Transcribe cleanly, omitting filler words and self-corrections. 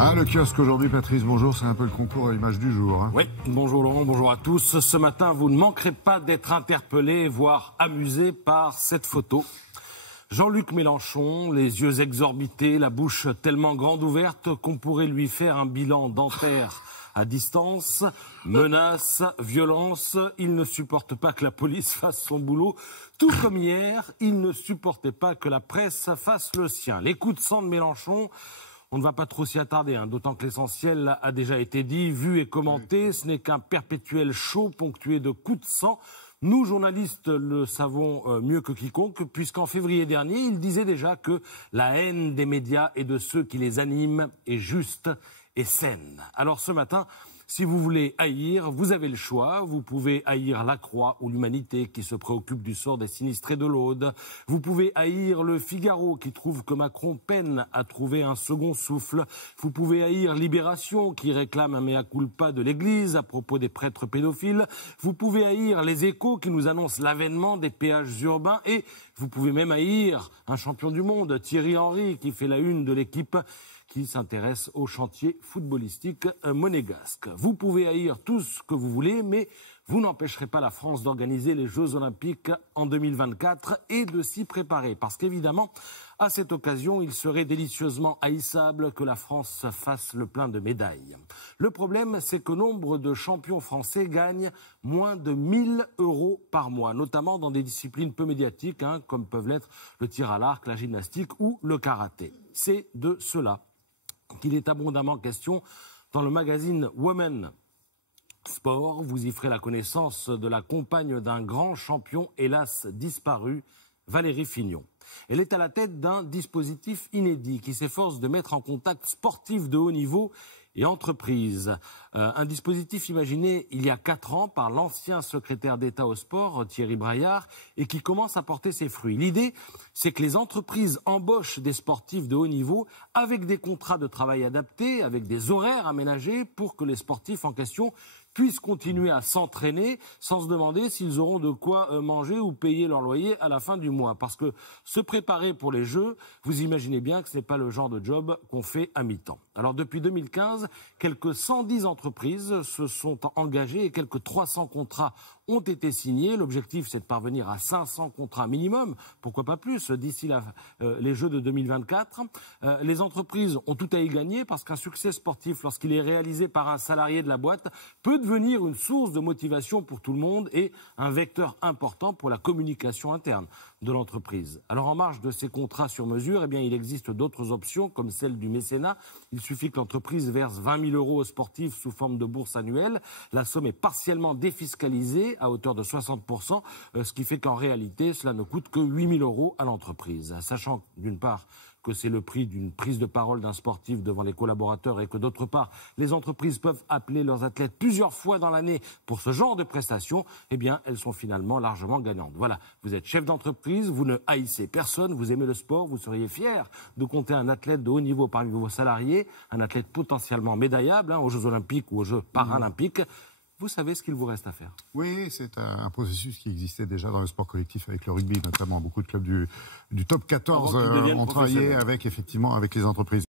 Ah, le kiosque aujourd'hui, Patrice, bonjour, c'est un peu le concours à l'image du jour. Hein. Oui, bonjour Laurent, bonjour à tous. Ce matin, vous ne manquerez pas d'être interpellés, voire amusés par cette photo. Jean-Luc Mélenchon, les yeux exorbités, la bouche tellement grande ouverte qu'on pourrait lui faire un bilan dentaire à distance. Menaces, violence, il ne supporte pas que la police fasse son boulot. Tout comme hier, il ne supportait pas que la presse fasse le sien. Les coups de sang de Mélenchon, on ne va pas trop s'y attarder, hein, d'autant que l'essentiel a déjà été dit, vu et commenté. Ce n'est qu'un perpétuel show ponctué de coups de sang. Nous, journalistes, le savons mieux que quiconque, puisqu'en février dernier, il disait déjà que la haine des médias et de ceux qui les animent est juste et saine. Alors ce matin, si vous voulez haïr, vous avez le choix. Vous pouvez haïr la Croix ou l'Humanité qui se préoccupe du sort des sinistrés de l'Aude. Vous pouvez haïr le Figaro qui trouve que Macron peine à trouver un second souffle. Vous pouvez haïr Libération qui réclame un mea culpa de l'Église à propos des prêtres pédophiles. Vous pouvez haïr Les Échos qui nous annoncent l'avènement des péages urbains. Et vous pouvez même haïr un champion du monde, Thierry Henry, qui fait la une de l'équipe qui s'intéresse au chantier footballistique monégasque. Vous pouvez haïr tout ce que vous voulez, mais vous n'empêcherez pas la France d'organiser les Jeux Olympiques en 2024 et de s'y préparer. Parce qu'évidemment, à cette occasion, il serait délicieusement haïssable que la France fasse le plein de médailles. Le problème, c'est que nombre de champions français gagnent moins de 1 000 € par mois, notamment dans des disciplines peu médiatiques, hein, comme peuvent l'être le tir à l'arc, la gymnastique ou le karaté. C'est de cela qu'il est abondamment question dans le magazine Women Sport. Vous y ferez la connaissance de la compagne d'un grand champion, hélas disparu, Valérie Fignon. Elle est à la tête d'un dispositif inédit qui s'efforce de mettre en contact sportifs de haut niveau et entreprises. Un dispositif imaginé il y a 4 ans par l'ancien secrétaire d'État au sport, Thierry Braillard, et qui commence à porter ses fruits. L'idée, c'est que les entreprises embauchent des sportifs de haut niveau avec des contrats de travail adaptés, avec des horaires aménagés pour que les sportifs en question puissent continuer à s'entraîner sans se demander s'ils auront de quoi manger ou payer leur loyer à la fin du mois. Parce que se préparer pour les Jeux, vous imaginez bien que ce n'est pas le genre de job qu'on fait à mi-temps. Alors depuis 2015, quelques 110 entreprises se sont engagées et quelques 300 contrats ont été signés. L'objectif, c'est de parvenir à 500 contrats minimum, pourquoi pas plus, d'ici les Jeux de 2024. Les entreprises ont tout à y gagner parce qu'un succès sportif, lorsqu'il est réalisé par un salarié de la boîte, peut devenir une source de motivation pour tout le monde et un vecteur important pour la communication interne de l'entreprise. Alors en marge de ces contrats sur mesure, eh bien, il existe d'autres options comme celle du mécénat. Il suffit que l'entreprise verse 20 000 € aux sportifs sous forme de bourse annuelle. La somme est partiellement défiscalisée à hauteur de 60%, ce qui fait qu'en réalité, cela ne coûte que 8 000 € à l'entreprise. Sachant d'une part que c'est le prix d'une prise de parole d'un sportif devant les collaborateurs et que d'autre part, les entreprises peuvent appeler leurs athlètes plusieurs fois dans l'année pour ce genre de prestations, eh bien, elles sont finalement largement gagnantes. Voilà, vous êtes chef d'entreprise, vous ne haïssez personne, vous aimez le sport, vous seriez fier de compter un athlète de haut niveau parmi vos salariés, un athlète potentiellement médaillable aux Jeux Olympiques ou aux Jeux Paralympiques. Vous savez ce qu'il vous reste à faire. Oui, c'est un processus qui existait déjà dans le sport collectif avec le rugby, notamment. Beaucoup de clubs du top 14 ont travaillé avec les entreprises.